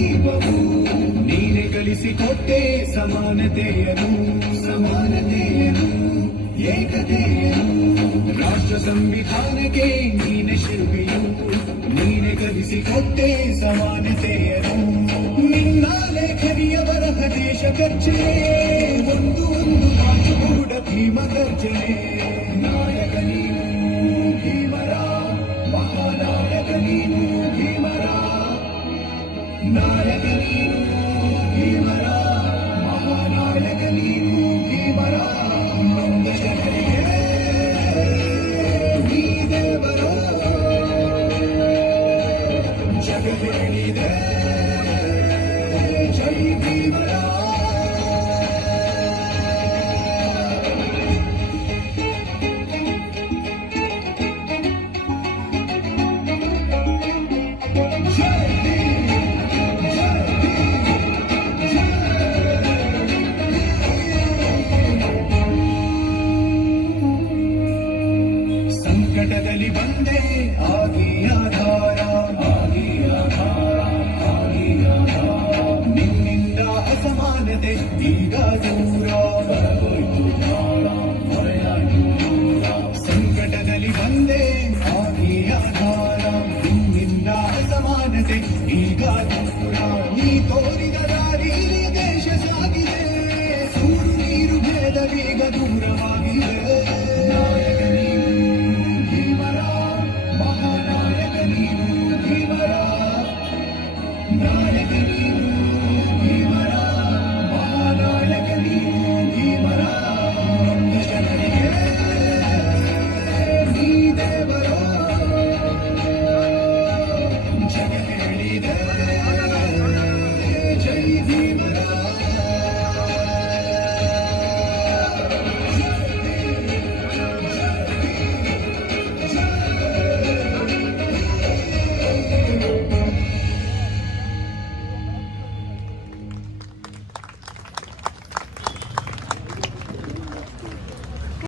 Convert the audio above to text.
ದೀಪವು ನೀನೆ ಕಲಿಸಿಕೊಟ್ಟೆ ಸಮಾನತೆಯನು ಏಕತೆಯನು ರಾಷ್ಟ್ರ ಸಂವಿಧಾನಕ್ಕೆ ನೀನೆ ಶಿಲ್ಪಿಯು ನೀನೆ ಕಲಿಸಿಕೊಟ್ಟೆ ಸಮಾನತೆಯನು ನಿನ್ನ ಲೇಖನಿಯ ಬರಹ ದೇಶ ಗರ್ಜನೆ ಒಂದು ಮಾತು ಕೂಡ ಭೀಮ ಗರ್ಜನೆ ನಾಯಕ ನೀನು ಭೀಮರ ಮಹಾನಾಯಕ ನೀನು ಭೀಮರ ನಾಯಕ ನೀನು ಭೀಮರ ಮಹಾನಾಯಕ ನೀನು ಭೀಮರ ನೊಂದ ಜನರಿಗೆ ನೀ ದೇವರ ಜಗ ಹೇಳಿದೆ ಜೈ ಭೀಮರ ಸಂಕಟದಲ್ಲಿ ಬಂದೆ ಆಗಿ ಆಧಾರ ನಿನ್ನಿಂದ ಅಸಮಾನತೆ ಈಗ ದೂರ ಸಂಕಟದಲ್ಲಿ ಬಂದೆ ಆಗಿ ಆಧಾರ ನಿನ್ನಿಂದ ಅಸಮಾನತೆ